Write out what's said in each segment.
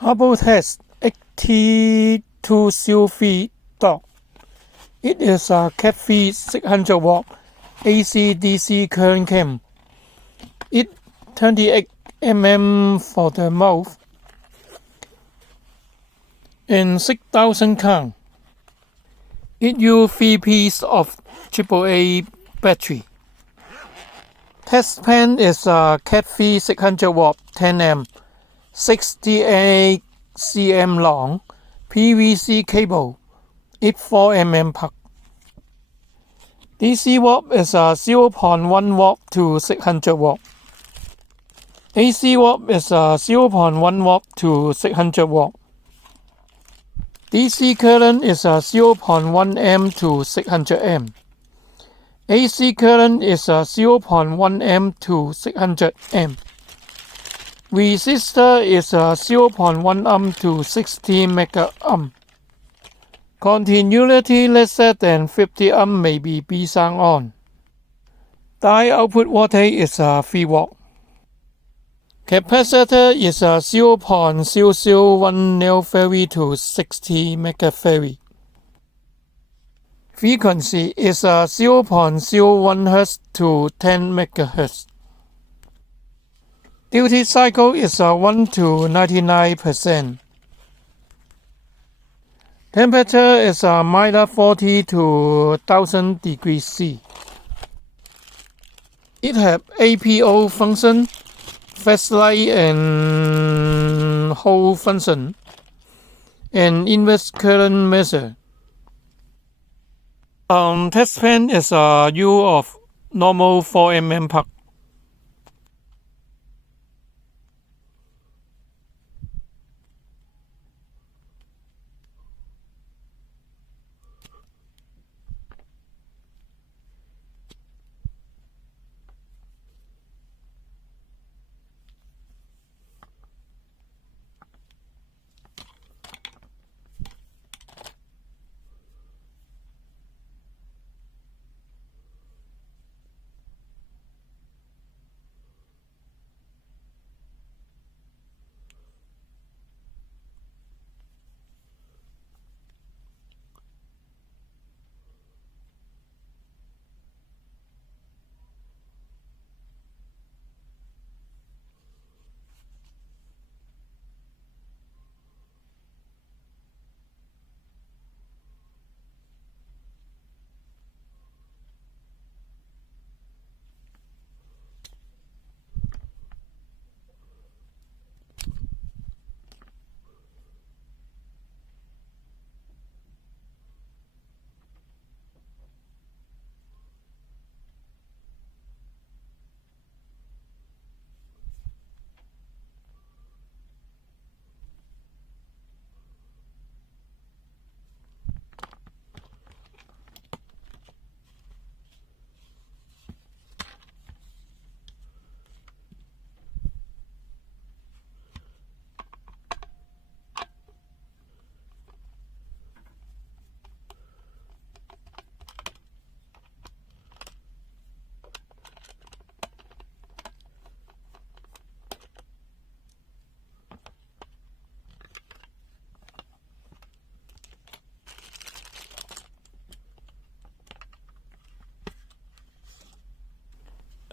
Habotest HT203D. It is a Catiii 600V AC/DC current cam. It 28mm for the mouth and 6000 count. It uses 3 pieces of AAA battery. Test pan is a Catiii 600V 10mm 68 cm long PVC cable. It's 4mm plug. DC watt is a 0.1 watt to 600 watt. AC watt is a 0.1 watt to 600 watt. DC current is a 0.1 amp to 600 amp. AC current is a 0.1 amp to 600 amp. Resistor is a 0.1 amp to 60 mega amp. Continuity less than 50 amp may be turned on. Die output voltage is a 3 watt. Capacitor is a 0.001 nF to 60 megafarad. Frequency is a 0.01 Hz to 10 MHz. Duty cycle is a 1 to 99%. Temperature is a -40 to 1000 degrees C. It has APO function, flashlight and hold function, and inverse current measure. Test pan is a U of normal 4mm plug.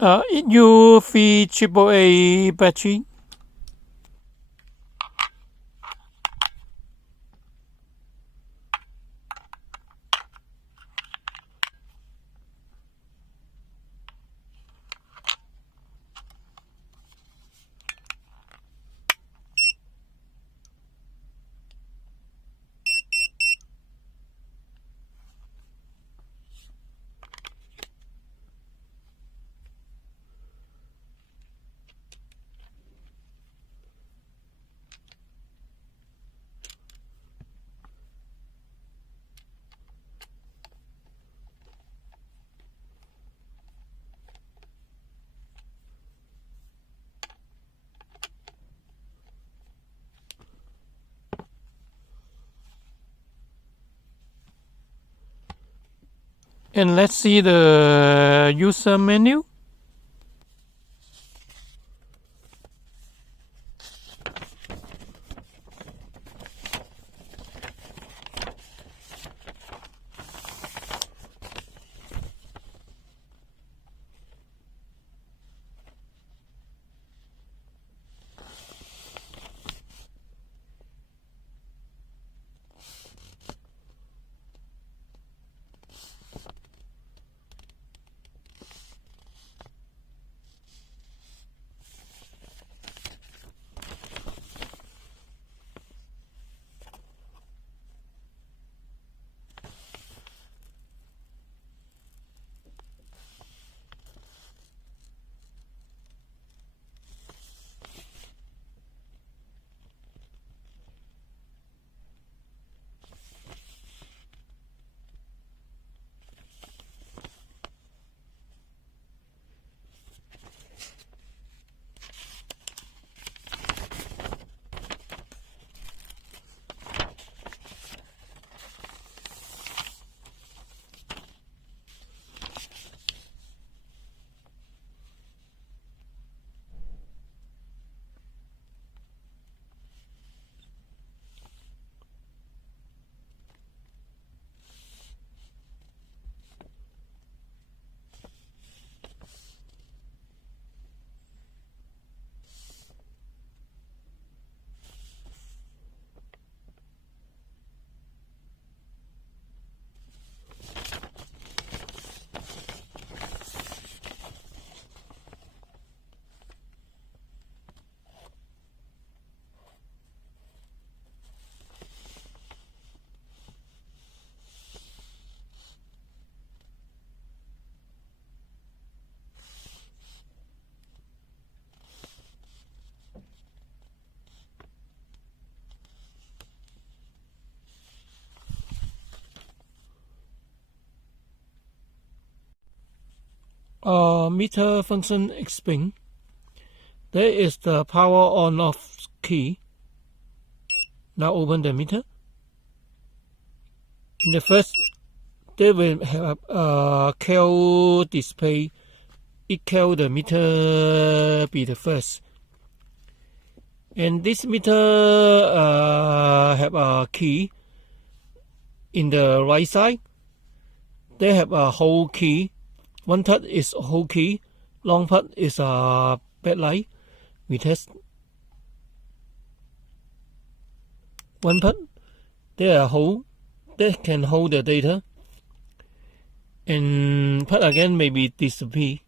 It uses 3 AAA battery. And let's see the user menu. meter function explain. There is the power on off key. Now open the meter. In the first, they will have a cal display. It cal the meter be the first. And this meter have a key in the right side. They have a whole key. One part is a whole key. Long part is a backlight. We test. One part, there are hole. They can hold the data. And part again maybe disappear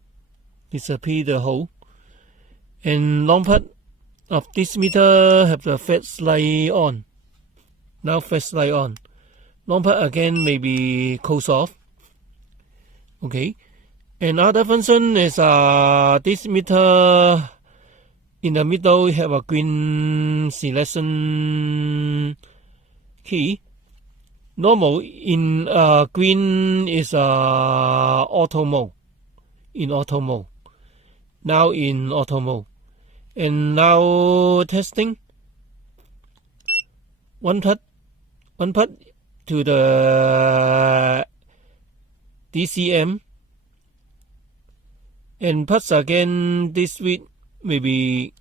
the hole. And long part of this meter have the flashlight on. Now flashlight on. Long part again maybe close off. Okay. Another function is this meter in the middle have a green selection key. Normal in green is auto mode. In auto mode. Now in auto mode. And now testing. One part to the DCM. And parts again this with maybe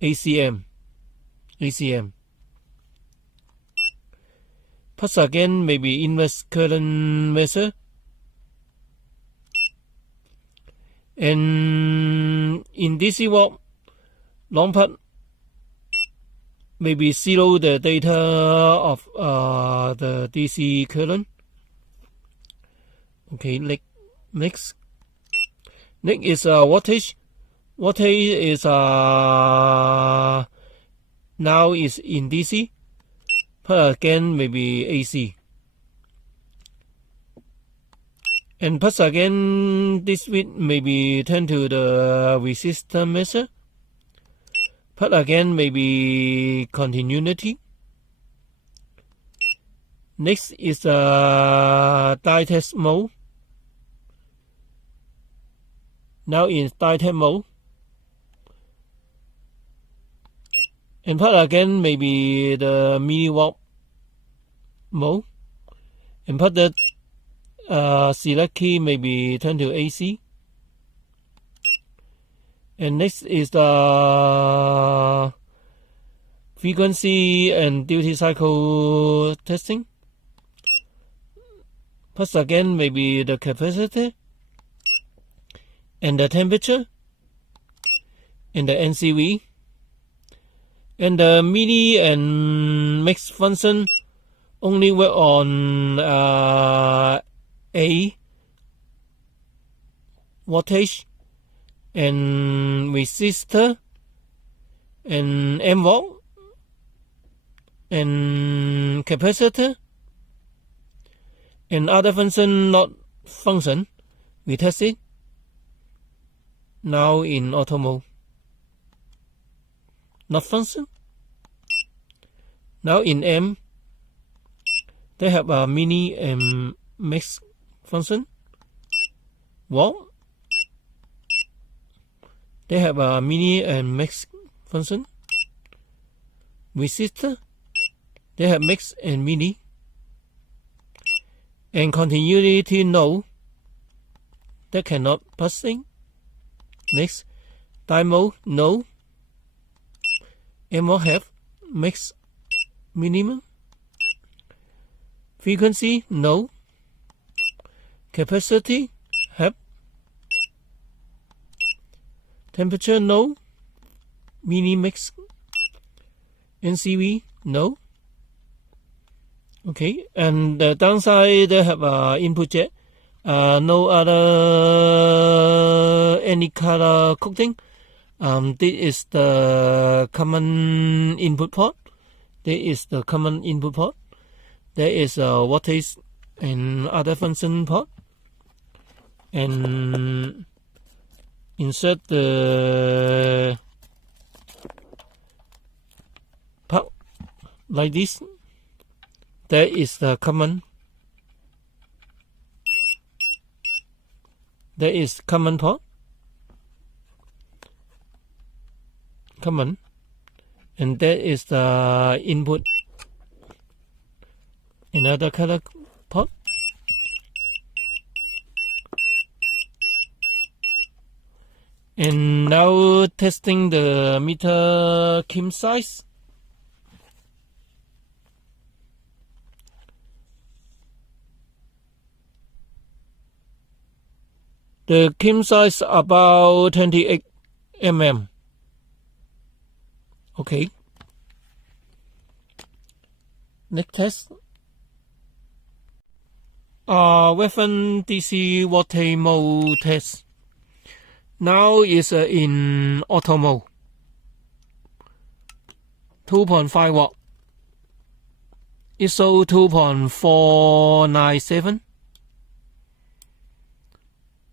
ACM. Parts again maybe inverse current measure. And in DC walk, long part maybe zero the data of the DC current. Okay, next is wattage. Wattage is now is in DC. Part again maybe AC. And parts again this with maybe turn to the resistor measure. Part again maybe continuity. Next is die test mode. Now in die test mode. And part again maybe the milliwatt mode. And part that select key maybe turn to AC. And next is the frequency and duty cycle testing. Plus again maybe the capacitor and the temperature and the NCV. And the mini and mix function only work on A voltage and resistor and M volt and capacitor and other function not function. We test it now in auto mode. Not function. Now in M, they have a mini and mix function. Volt, they have a mini and mix function. Resistor, they have mix and mini. And continuity no, they cannot passing. Next, dynamo no. M will have mix minimum. Frequency no. Capacity have. Temperature no. Mini mix. NCV no. Okay, and the downside they have input jet. No other any color coding. This is the common input port. There is the common input port. There is a voltage and other function port. And insert the part like this. There is the common. There is common port, common, and that is the input, another color port. And now testing the meter kim size. The kim size about 28 mm. Okay. Next test. Weapon DC voltage mode test. Now is in auto mode. 2.5 watt. ISO 2.497.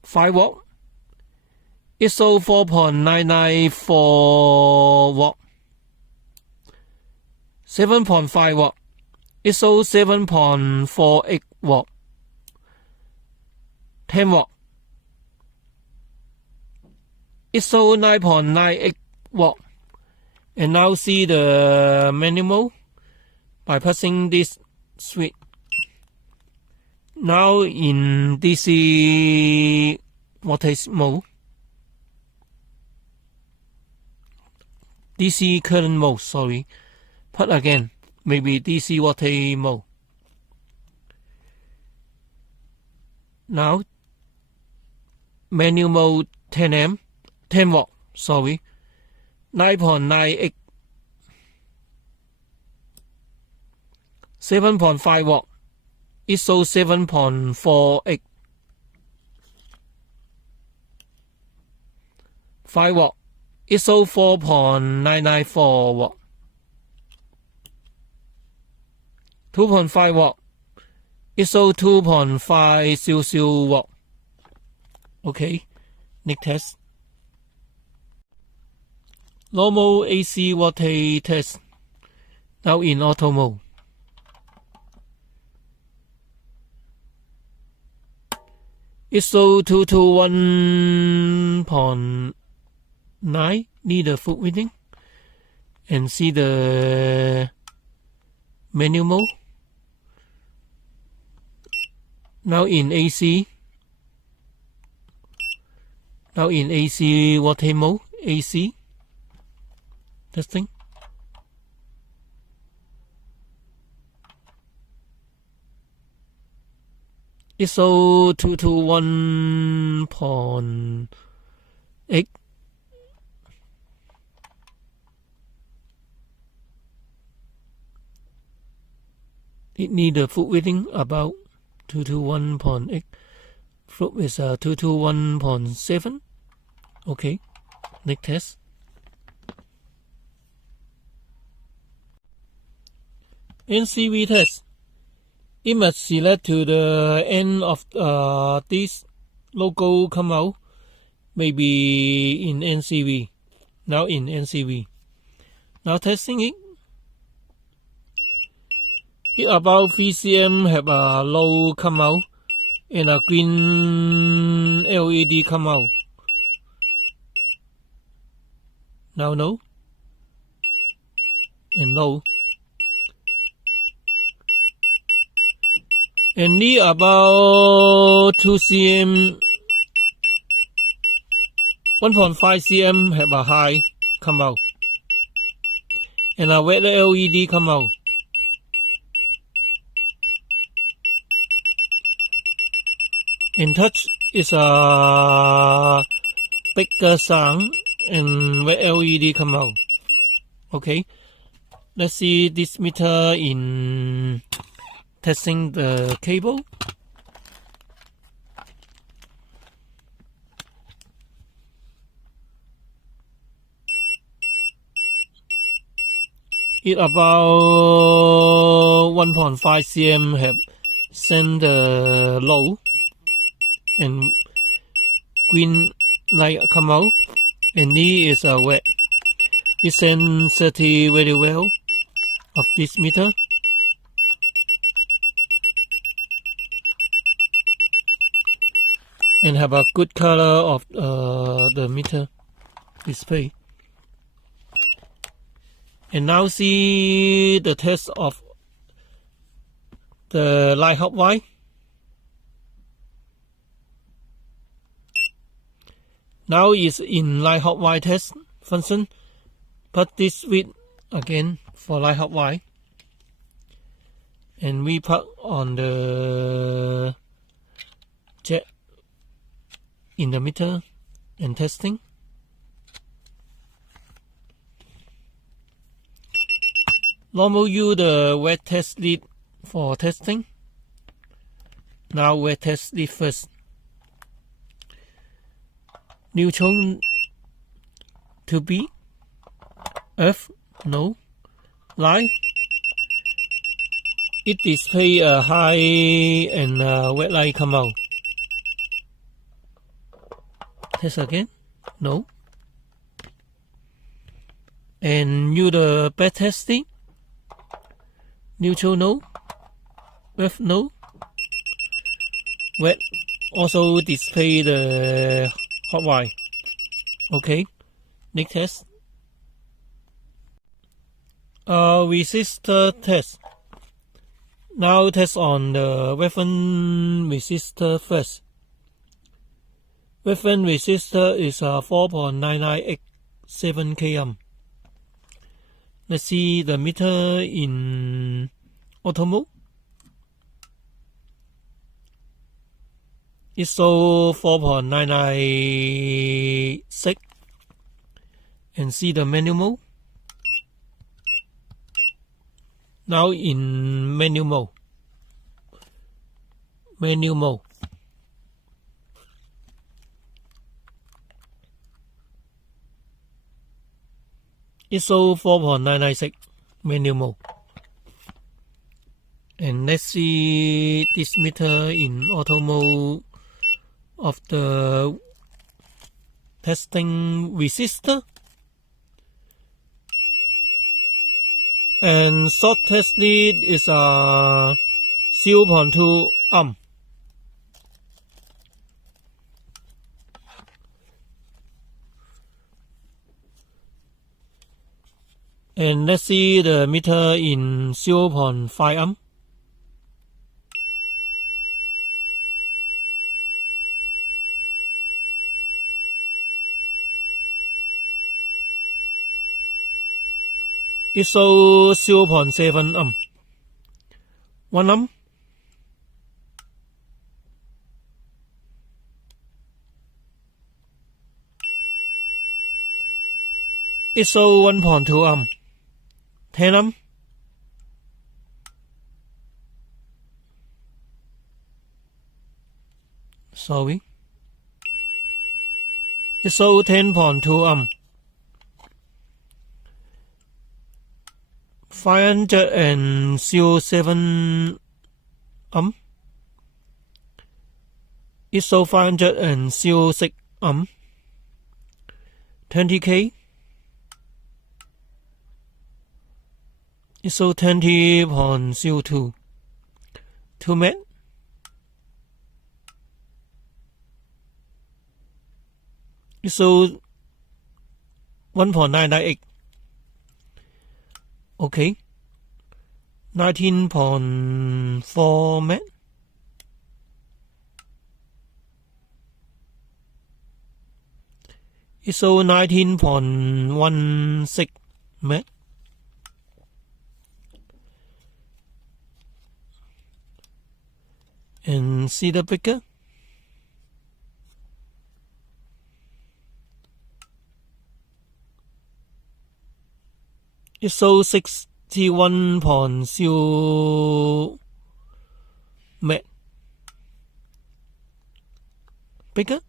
5 watt. ISO 4.994 watt. 7.5 watt. ISO 7.48 watt. 10 watt. ISO 9.98 watt. And now see the manual by pressing this switch. Now in DC voltage mode. DC current mode, sorry. Put again, maybe DC voltage mode. Now, manual mode 10 watt, sorry. 9.98. 7.5 watt. ISO 7.48. 5 watt. ISO 4.994 watt. 2.5 watt. ISO 2.500 watt. Okay, next test. Normal AC voltage test. Now in auto mode. ISO 221.9. Need the foot reading. And see the manual mode. Now in AC. Now in AC voltage mode. AC. Testing. ISO 221.8. It need a foot reading about 221.8. Foot is 221.7. Okay, next test. NCV test. Image select to the end of this logo come out. Maybe in NCV. Now in NCV. Now testing it. It about 3 cm have a low come out and a green LED come out. Now no. And low. And need about 2 cm, 1.5 cm have a high come out. And a red LED come out. In touch is a bigger sound and red LED come out. Okay. Let's see this meter in testing the cable. It about 1.5 cm have send the low and green light come out, and knee is wet. It sends 30 very well of this meter. and have a good color of the meter display. And now see the test of the light hot wire. Now is in light hot wire test function. Put this switch again for light hot wire, and we put on the jet in the meter and testing. Normally use the wet test lead for testing. Now wet test lead first. Neutral to B. F no. Light. It display a high and wet light come out. Test again. No. And use the back testing. Neutral no. F no. Wet also display the hot wire. Okay. Next test. Resistor test. Now test on the reference resistor first. Reference resistor is 4.9987 Let's see the meter in auto mode. It shows 4.996 and see the manual mode. Now in manual mode. Manual mode. It shows 4.996 manual mode. And let's see this meter in auto mode of the testing resistor. And short test lead is 0.2 ohm. And let's see the meter in 0.5 ohm. It shows 0.7 ohm. 1 ohm. It shows 1.2 ohm. 10 ohm. Sorry. It shows 10.2 ohm. 507 ohm. It shows 506 ohm. 20K. It shows 20.02. 2 met. It shows 1.998. Okay. 19.4 met. It shows 19.16 met. And see the breaker. It shows 61.0 met. Bigger.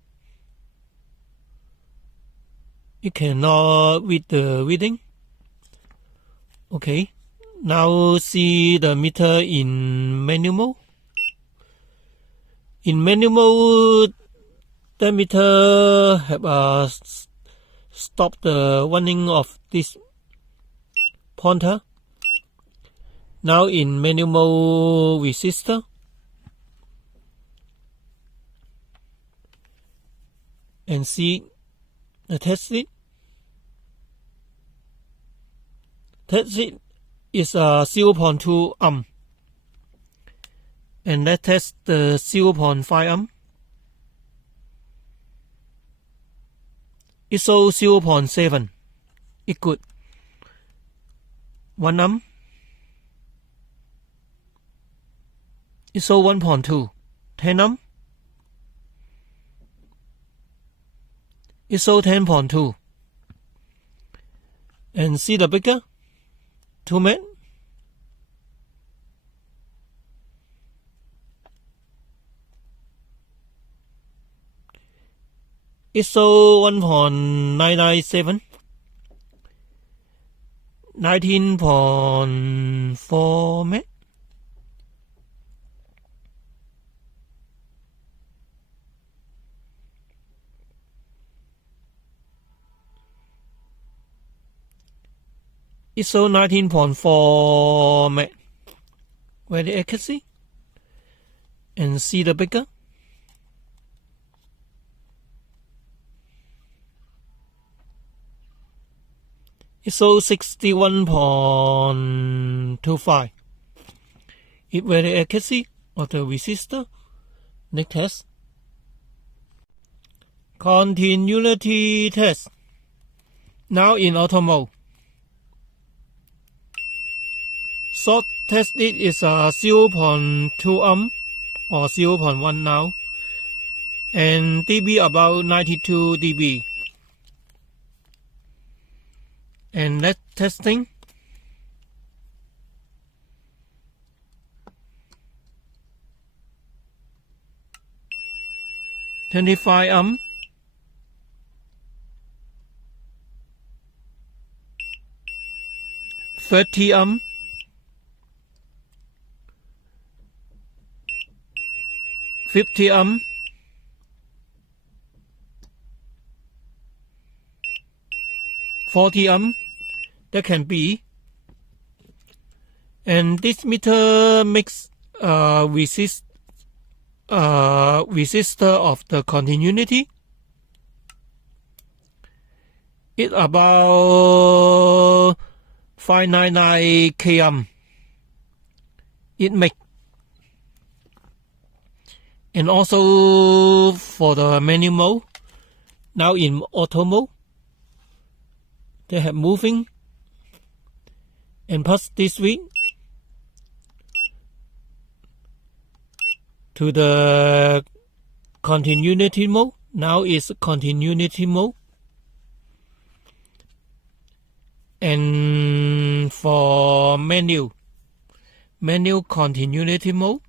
You cannot read the reading. Okay. Now see the meter in manual mode. In manual mode, the meter have stop the running of this pointer. Now in manual mode resistor. and see the test it. Test it is 0.2 ohm. And let's test the 0.5 ohm. It shows 0.7. It's good. 1 ohm. It shows 1.2. 10 ohm. It shows 10.2. And see the breaker? 2 mét. It shows 1.997. 19.4 mét. It shows 19.4 mét. Very accuracy. And see the breaker? It shows 61.25. It's very accuracy of the resistor. Next test. Continuity test. Now in auto mode. Short test it is 0.2 ohm or 0.1 now. And dB about 92 dB. And let's testing. $25 ohm. 30 ohm. 50 ohm. 40 ohm. That can be. And this meter makes resistor of the continuity. It's about 599 k ohm. It makes. And also for the manual mode, now in auto mode, they have moving and pass this week to the continuity mode. Now it's continuity mode. And for manual continuity mode.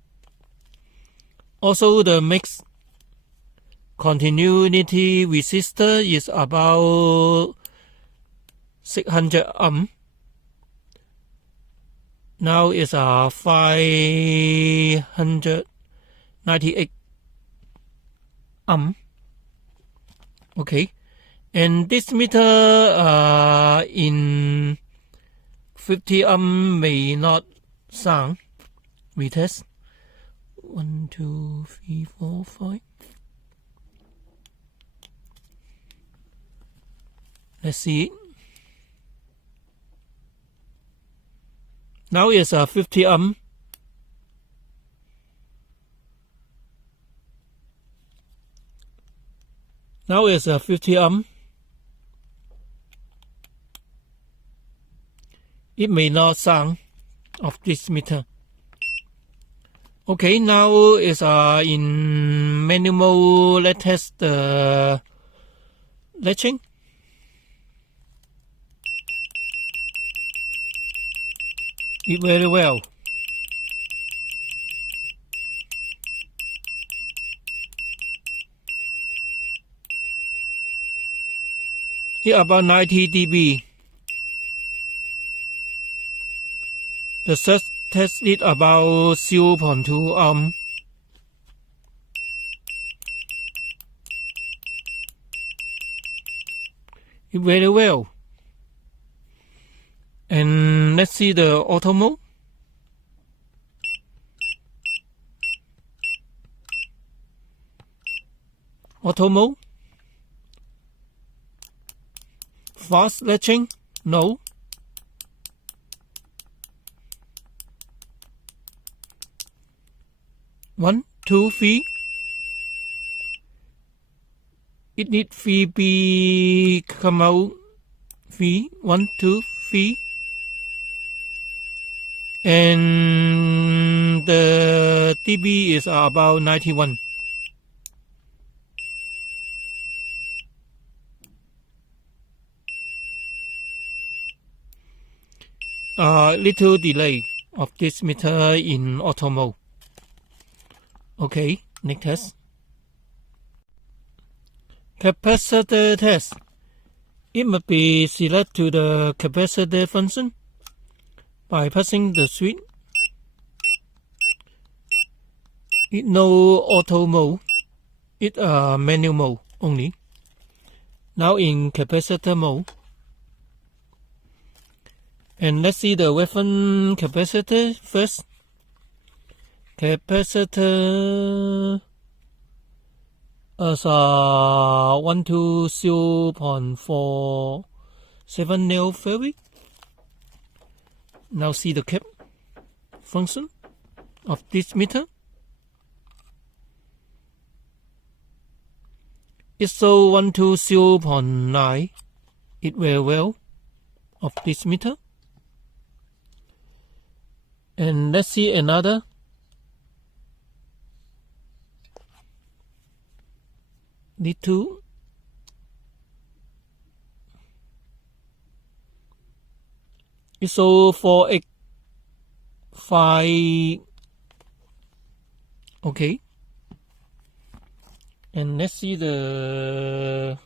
Also the mixed continuity resistor is about 600 ohm. Now it's 598 ohm. Okay. And this meter in 50 ohm may not sound. We test. 1, 2, 3, 4, 5. Let's see it. Now it's 50 ohm. Now it's 50 ohm. It may not sound of this meter. Okay, now it's in manual mode. Let's test the latching. It very well. It about 90 dB. The first test is about 0.2 ohm. It very well. And let's see the auto mode. Auto mode. fast latching? No. One, two, three. It need three B come out. Three, 1, 2, 3. And the dB is about 91. Little delay of this meter in auto mode. Okay, next test. Capacitor test. It must be select to the capacitor function by pressing the switch. It no auto mode. It manual mode only. Now in capacitor mode. And let's see the reference capacitor first. Capacitor as 120.47 Now see the cap function of this meter. It shows 120.9. It very well of this meter. And let's see another. The two. It shows 485. Okay. And let's see the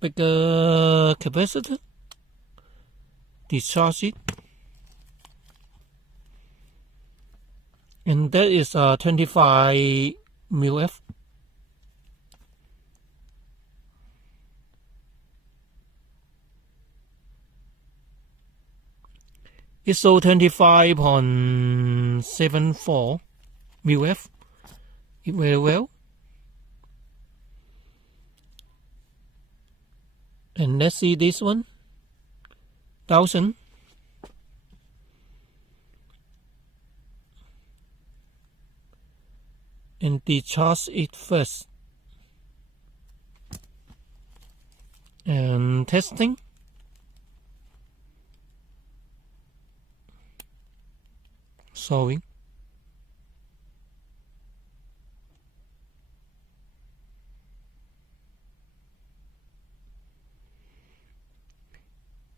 bigger capacitor. Discharge it. And that is 25 μF. It shows 25.74 μF. It very well. And let's see this one. 1000. And discharge it first. And testing. Solving.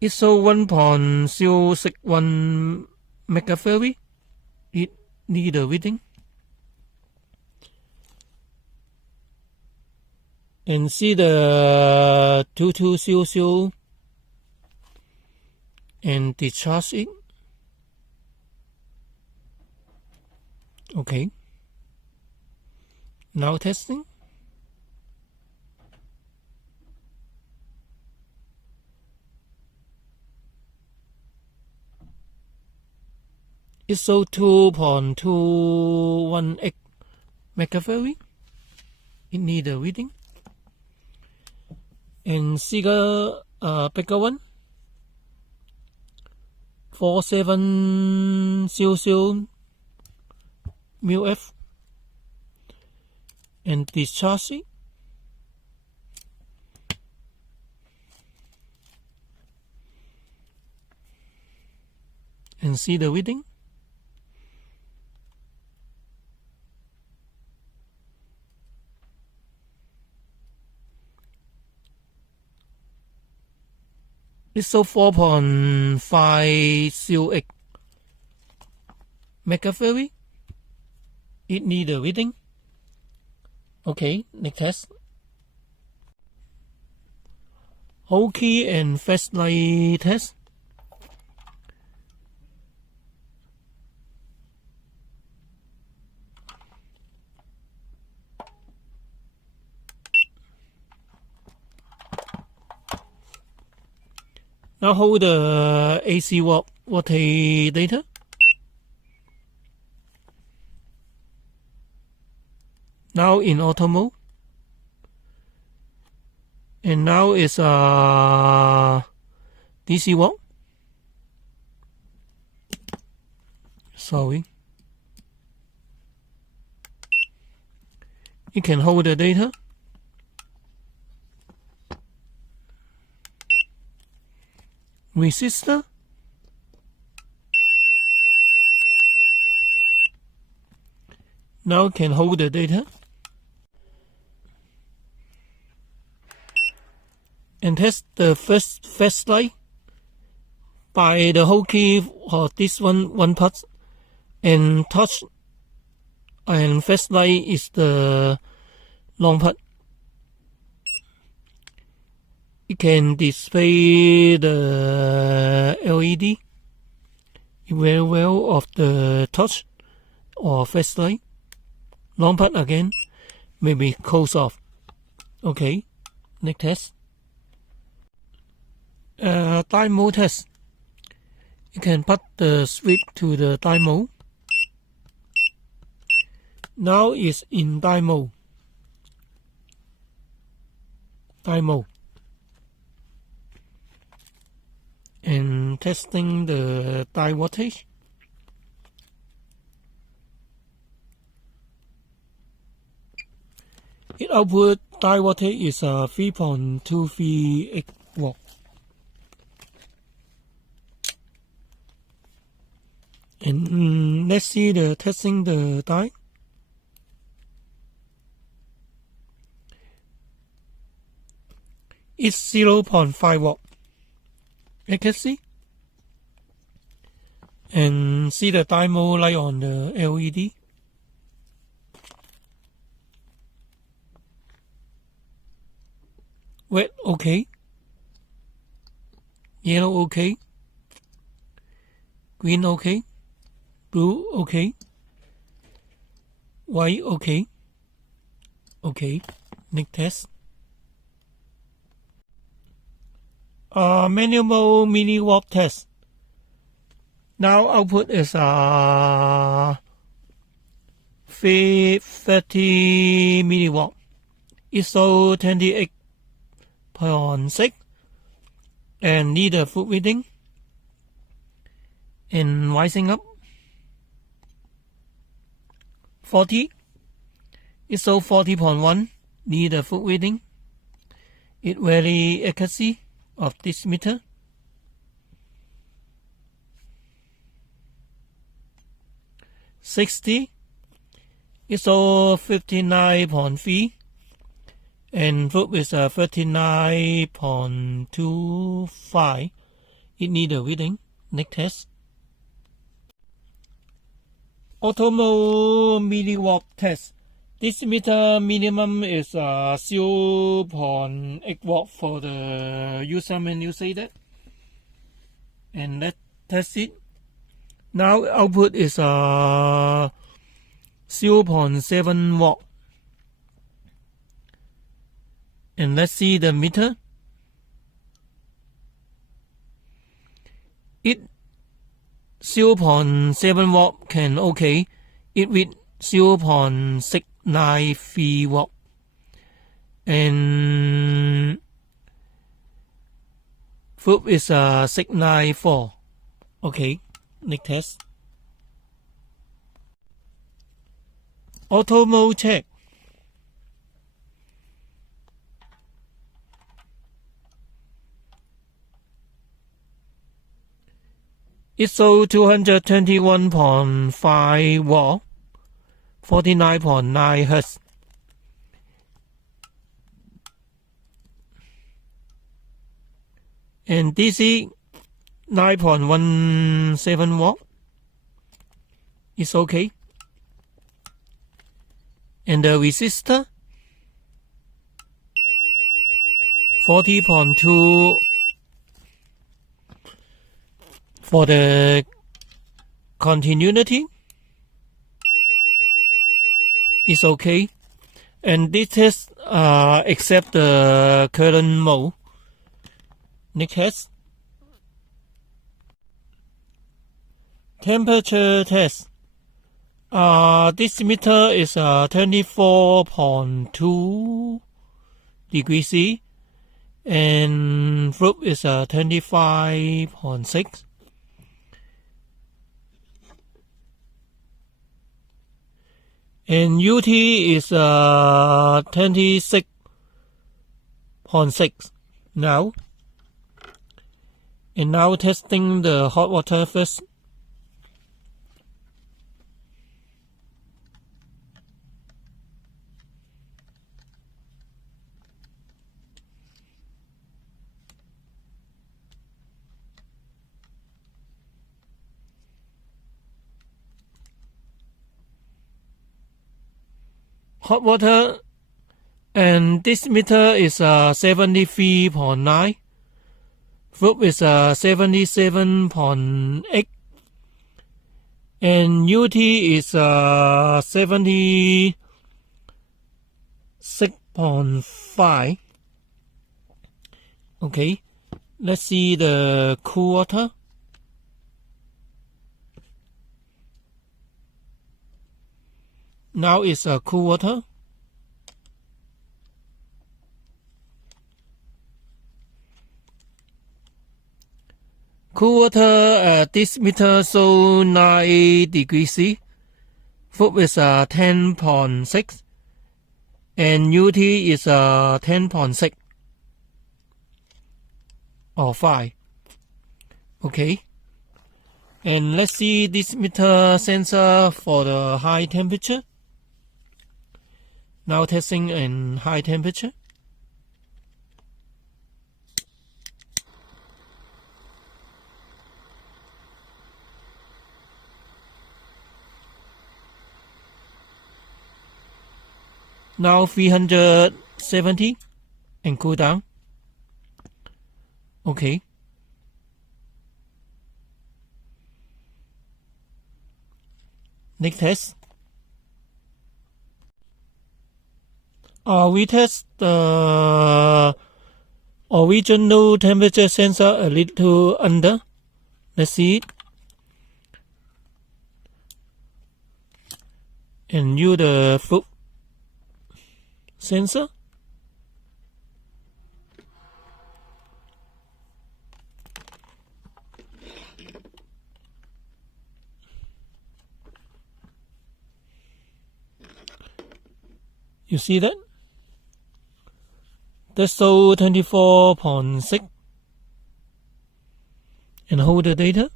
It shows 1.061 megafarad. It need a reading. And see the 2200 and discharge it. Okay. Now testing. It shows 2.218 megafarad. It need a reading. And bigger one. 4700 μF. And discharge it. And see the reading. It's so 4.508 megafarad. It need a reading. Okay, next test. Whole key and flashlight test. Now hold the AC voltage data. Now in auto mode. And now it's DC one. Sorry. You can hold the data. Resistor. Now can hold the data. And test the first flashlight by the whole key or this one part, and touch and flashlight is the long part. It can display the LED very well of the touch or flashlight. Long part again, maybe close off. Okay, next test. Dynamo test. You can put the switch to the dynamo. Now it's in dynamo. And testing the die voltage. It output die voltage is 3.238 watt. And let's see the testing the die. It's 0.5 watt. You can see. And see the dynamo light on the LED. Red okay. Yellow okay. Green okay. Blue okay. White okay. Okay. Next test. Manual milliwatt test. Now output is 30 milliwatt. ISO 28.6 and need a full reading and rising up 40. ISO 40.1 need a full reading. It very accuracy of this meter. $60 ISO 59.3 and probe is 39.25. It need a reading. Next test. Automo milliwatt test. This meter minimum is 0.8 watt for the user manual say that. And let's test it. Now output is 0.7 watt. And let's see the meter. It 0.7 watt can okay. It with 0.693 watt. And probe is 694. Okay, next test. Automo check. ISO 221.5 watt, 49.9 Hz. And DC 9.17 watt. It's okay. And the resistor 40.2 for the continuity is okay. And this test except the current mode. Next test. Temperature test. This meter is 24.2 degrees C and fruit is 25.6. And UT is 26.6 now. And now testing the hot water first. Hot water, and this meter is 73.9. Fruit is 77.8. And UT is 76.5. Okay, let's see the cool water. Now it's cool water. Cool water, this meter shows 9 degrees C. Fruit is 10.6. And UT is 10.6 or 5. Okay. And let's see this meter sensor for the high temperature. Now testing in high temperature. Now 370 and cool down. Okay. Next test. We test the original temperature sensor a little under. Let's see it. And use the fruit sensor. You see that? That's so 24.6. And hold the data.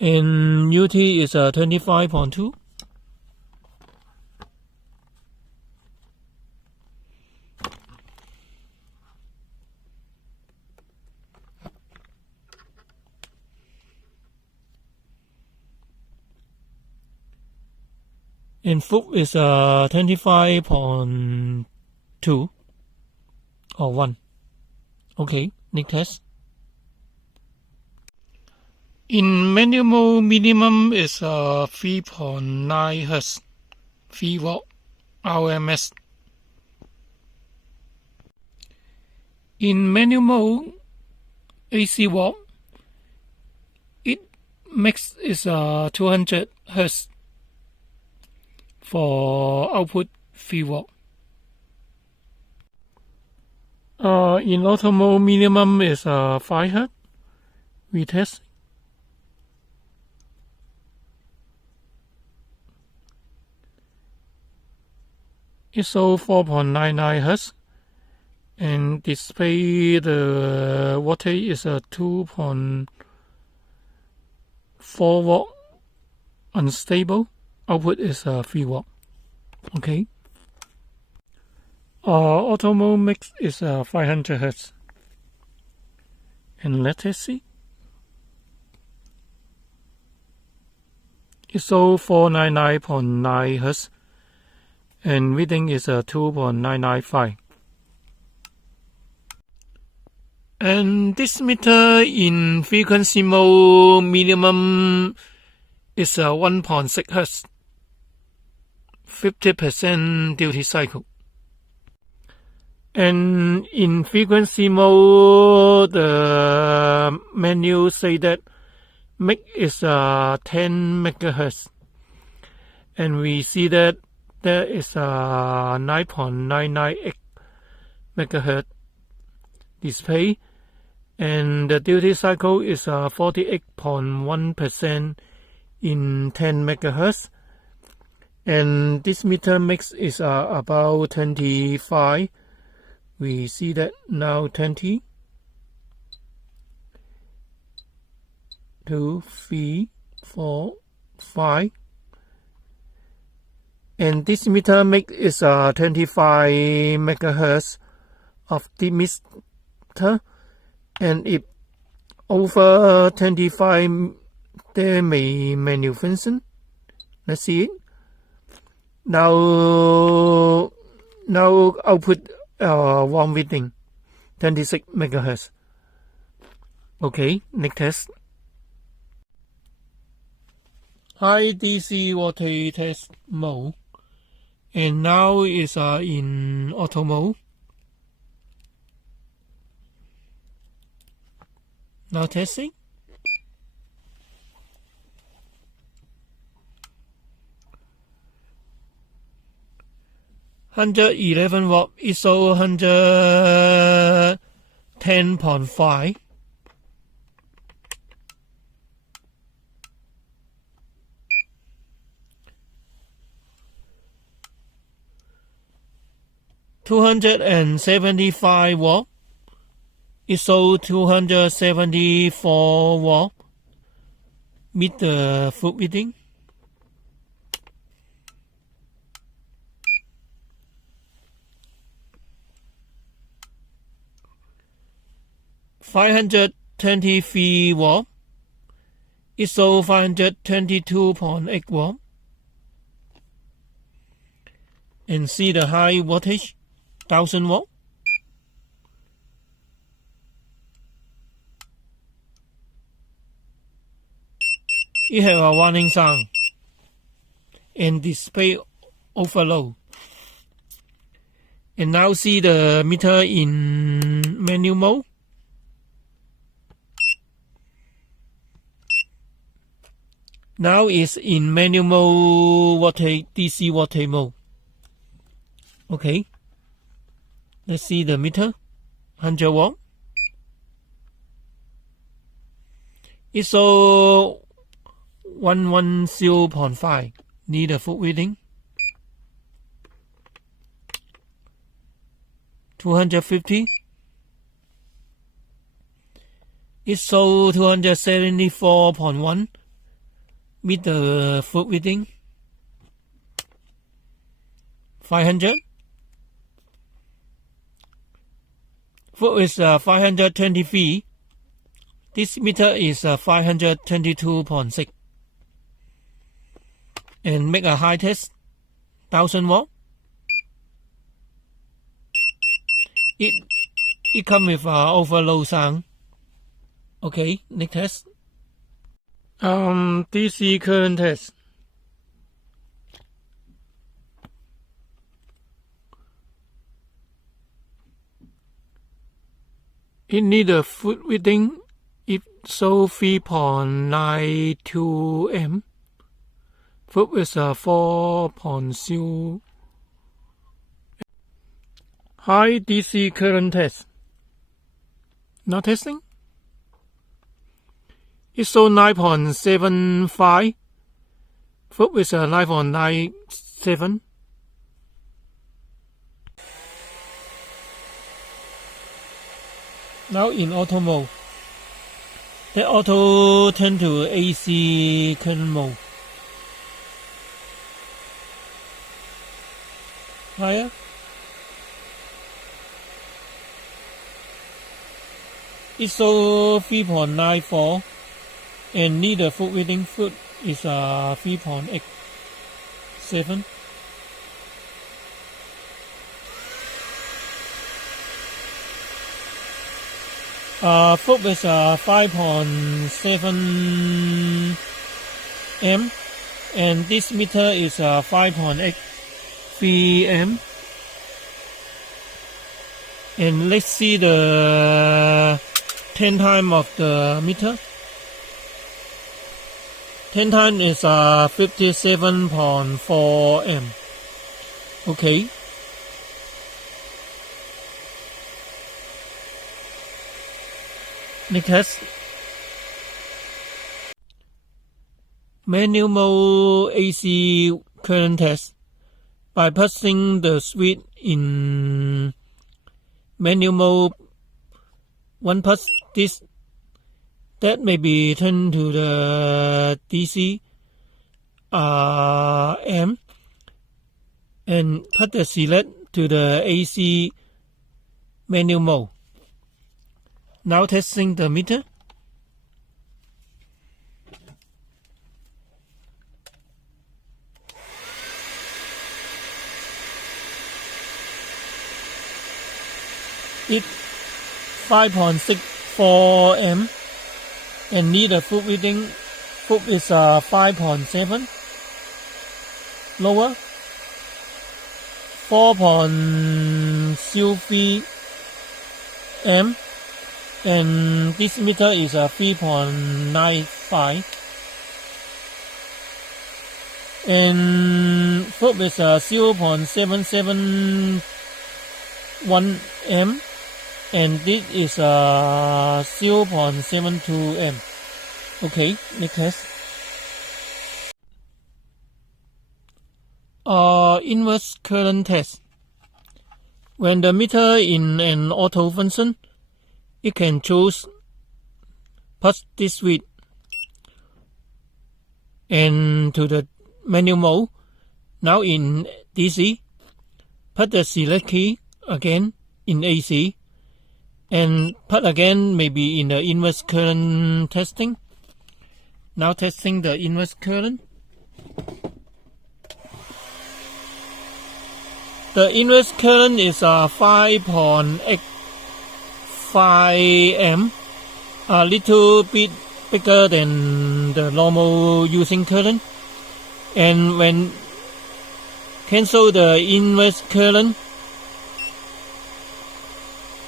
And UT is 25.2. And fruit is 25.2 or 1. Okay, next test. In manual mode, minimum is 3.9 Hz, 3 watt RMS. In manual mode, AC watt, it max is 200 Hz for output 3 watt. In auto mode, minimum is 5 Hz. We test. It shows 4.99 Hz, and display the voltage is 2.4 watt unstable. Output is 3 watt. Okay. Auto mode mix is 500 Hz. And let's see. It shows 499.9 Hz. And reading is 2.995. And this meter in frequency mode minimum is 1.6 Hz, 50% duty cycle. And in frequency mode, the menu say that mix is 10 megahertz. And we see that there is a 9.99 megahertz display, and the duty cycle is 48.1% in 10 megahertz, and this meter mix is about 25. We see that now 20, 2, 3, 4, 5, and this meter mix is 25 megahertz of the meter, and if over 25 there may manual function. Let's see it. Now output one reading 26 megahertz. Okay, next test. High DC voltage test mode, and now is in auto mode. Now testing. 111 watt ISO 110.5. $275 watt ISO 274 watt. Meet the foot reading. $523 watt ISO 522.8 watt, and see the high voltage 1000 watt. It have a warning sound and display overload. And now see the meter in manual mode. Now is in manual mode voltage, DC voltage mode. Okay. Let's see the meter. 100 watt. ISO 110.5. Need a foot reading. 250. ISO 274.1. Meet the foot reading. 500. Foot is 520V. This meter is 522.6. And make a high test. 1000 watt. It comes with overload sound. Okay, next test. DC current test. It need a foot reading. It show 3.92 m. Foot is 4.0. High DC current test. Now testing. It show 9.75. Foot is 9.97. Now in auto mode. The auto turn to AC current mode. Higher. It show 3.94 and need a foot reading. Foot is 3.87. Foot is 5.7 m, and this meter is 5.83 m. And let's see the 10 time of the meter. 10 time is 57.4 m. Okay. Next test. Manual mode AC current test. By pressing the switch in manual mode, one press this, that may be turned to the DC M, and put the select to the AC manual mode. Now testing the meter. It 5.64 M and need a foot reading. Foot is 5.7. Lower 4.03 M, and this meter is 3.95, and foot is 0.771 M, and this is 0.72 M. Okay, next test. Inverse current test. When the meter in an auto function, it can choose push this switch and to the manual mode. Now in DC, put the select key again in AC, and put again maybe in the inverse current testing. Now testing the inverse current. The inverse current is 5.85 M, a little bit bigger than the normal using current. And when cancel the inverse current,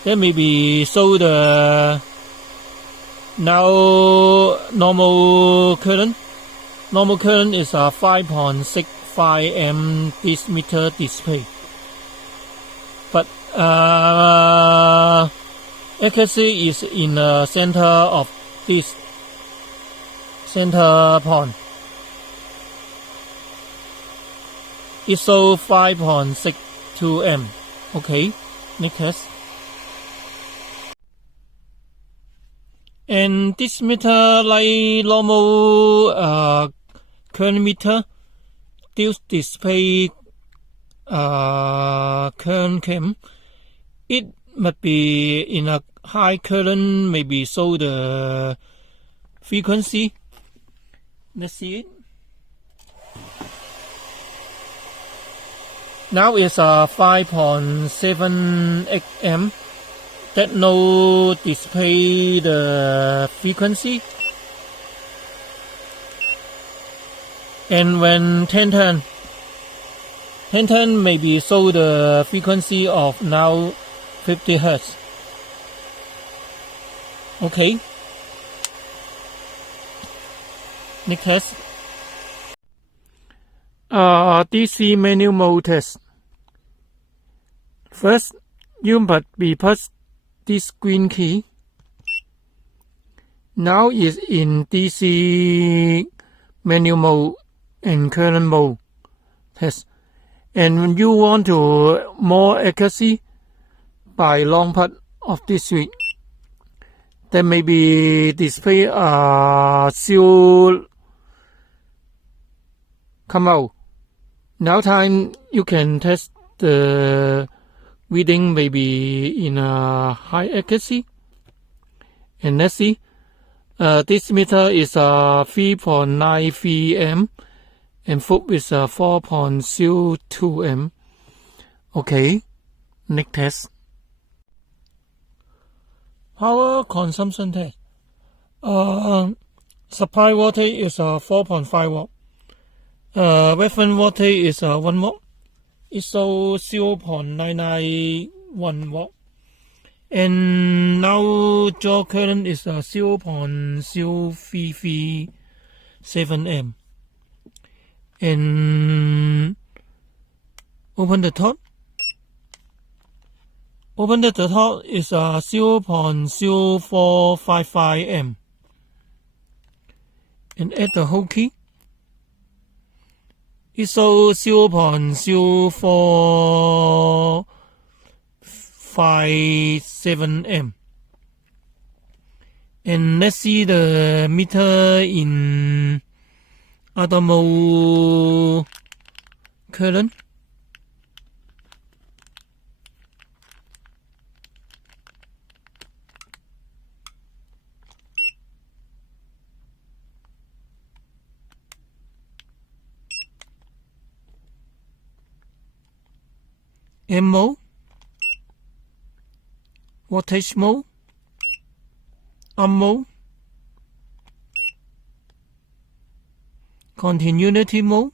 then maybe show the now normal current. Normal current is 5.65 M this meter display. But accuracy is in the center of this center point. It shows 5.62 M. Okay, next test. And this meter, like normal current meter, still display current cam. It must be in a high current, maybe show the frequency. Let's see it. Now it's 5.78 M. That no display the frequency. And when 1010 maybe show the frequency of now 50 Hz. Okay. Next test. DC manual mode test. First, you must be press this green key. Now is in DC manual mode and current mode test. And when you want to more accuracy by long part of this switch, then maybe display still come out. Now time you can test the reading maybe in a high accuracy. And let's see. This meter is 3.93 M and foot is 4.02 M. Okay, next test. Power consumption test. Supply voltage is 4.5 watt. Reference voltage is 1 watt. It shows 0.991 watt. And now draw current is 0.0337 M. And Open the top. Open the top is a 0.0455 M. And add the whole key. It shows 0.0457 M. And let's see the meter in other mode current. M mode, voltage mode, amp mode, continuity mode,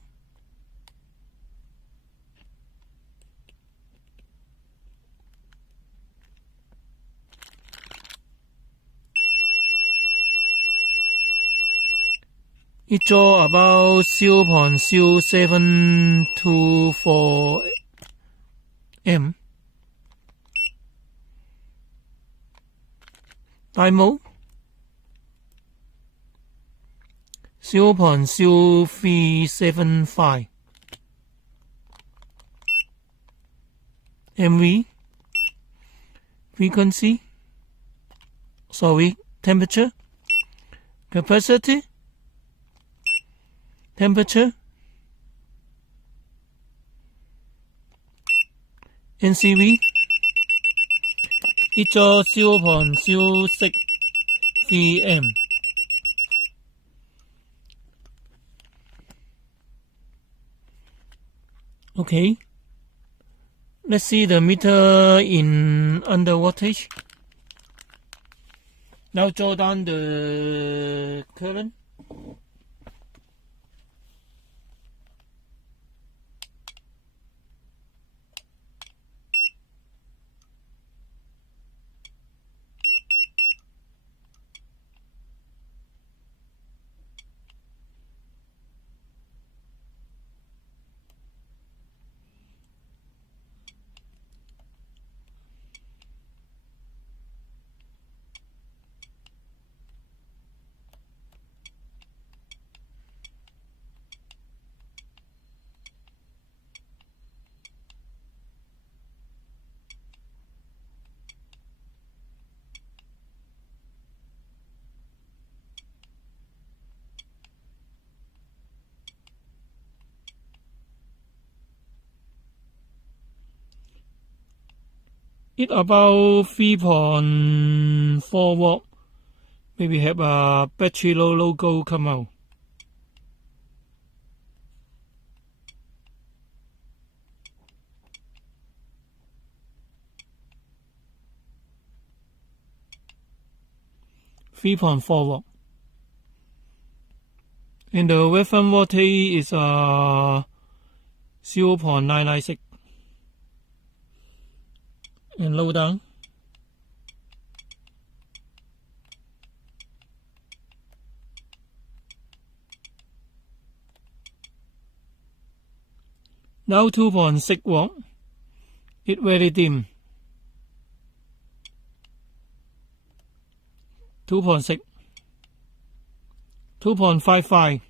it draw about 0.0724 M. Time mode 0.0375 MV frequency, temperature, capacity, temperature, NCV, it draws 0.06 VM. Okay, let's see the meter in under voltage. Now draw down the current. It about 3.4 watt. Maybe have a battery low logo come out. $3.4 and the reference voltage is 0.996 and low down. Now 2.6 watt. It very dim. 2.6, 2.55,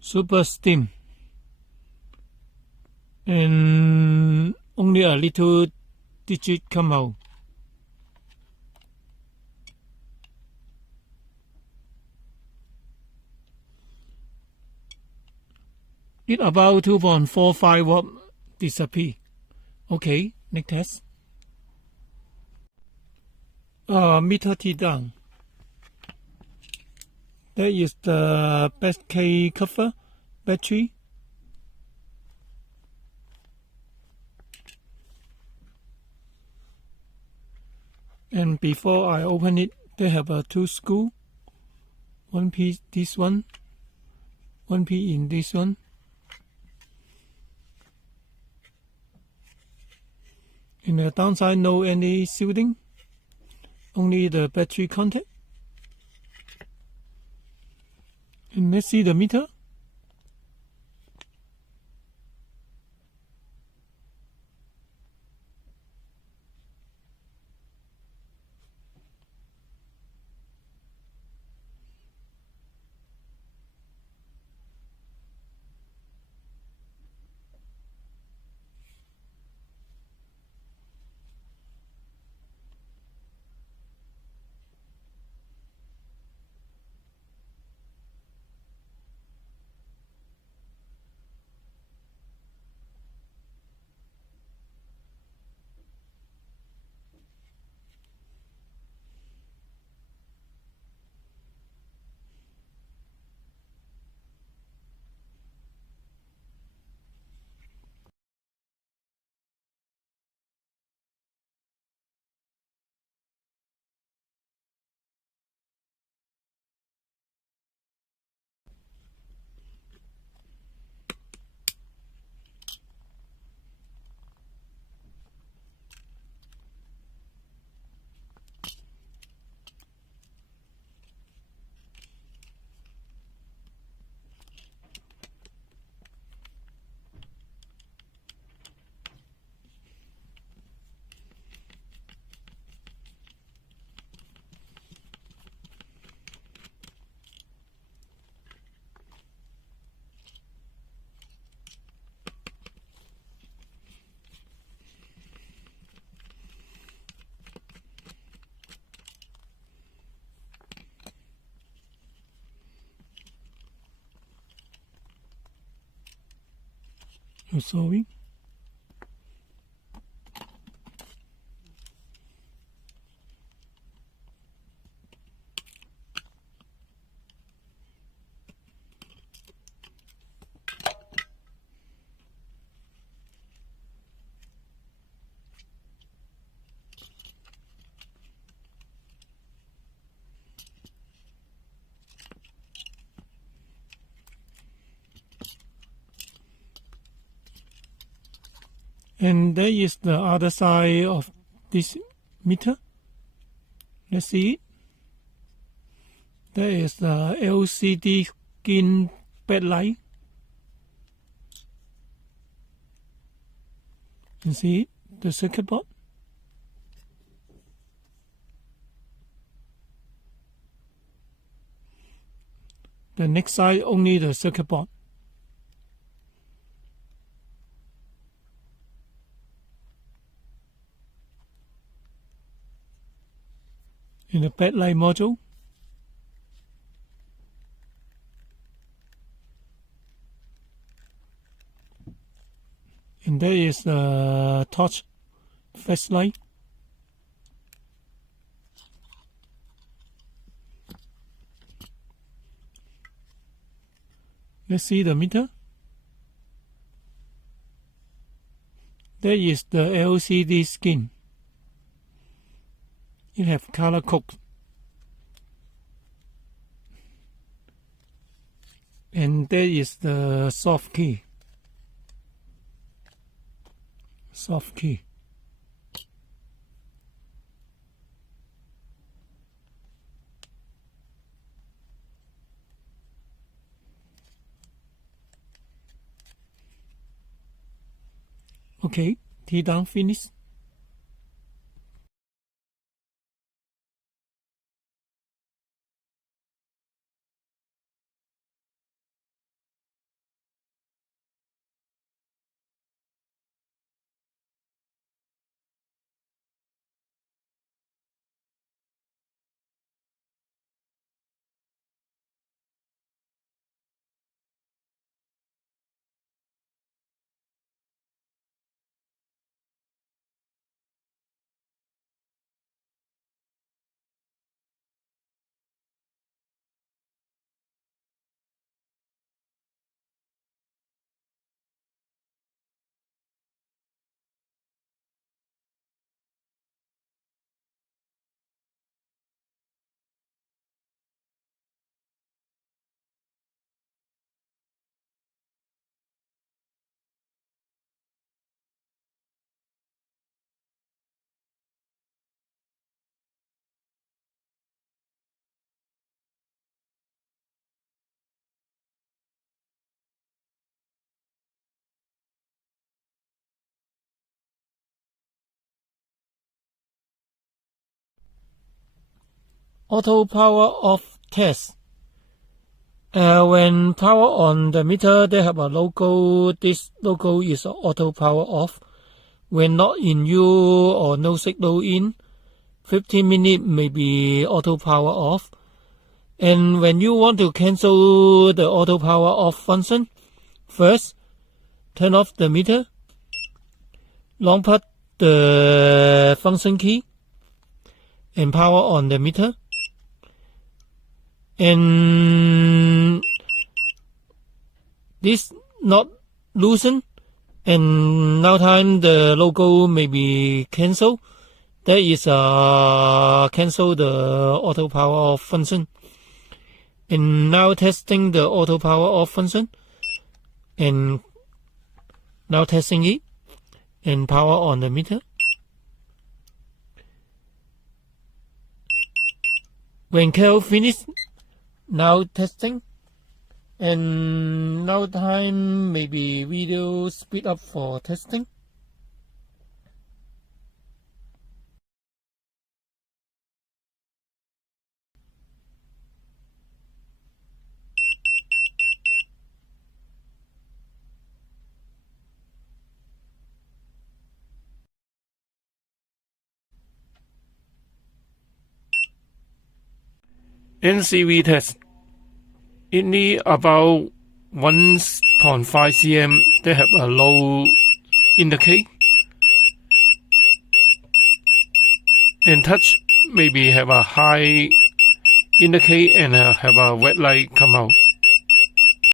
super dim, and only a little digit come out. It about 2.45 watt disappear. Okay, next test. Meter T down. That is the best case cover battery. And before I open it, they have a two screw. One piece this one piece in this one. In the downside, no any shielding. Only the battery contact. And let's see the meter. I'm sorry. And there is the other side of this meter. Let's see it. There is the LCD skin backlight. You see it? The circuit board. The next side only the circuit board. In the backlight module. And there is the torch flashlight. Let's see the meter. There is the LCD skin. It has color code. And there is the soft key. Soft key. Okay, tea down finished. Auto power off test. When power on the meter, they have a logo. This logo is auto power off. When not in use or no signal in, 15 minutes may be auto power off. And when you want to cancel the auto power off function, first turn off the meter, long press the function key, and power on the meter. And this not loosen, and now time the logo may be cancelled. That is cancel the auto power off function. And now testing the auto power off function, and now testing it, and power on the meter. When Cal finished, now testing, and now time maybe video speed up for testing. NCV test. It needs about 1.5 cm, they have a low indicate, and touch maybe have a high indicate and have a red light come out.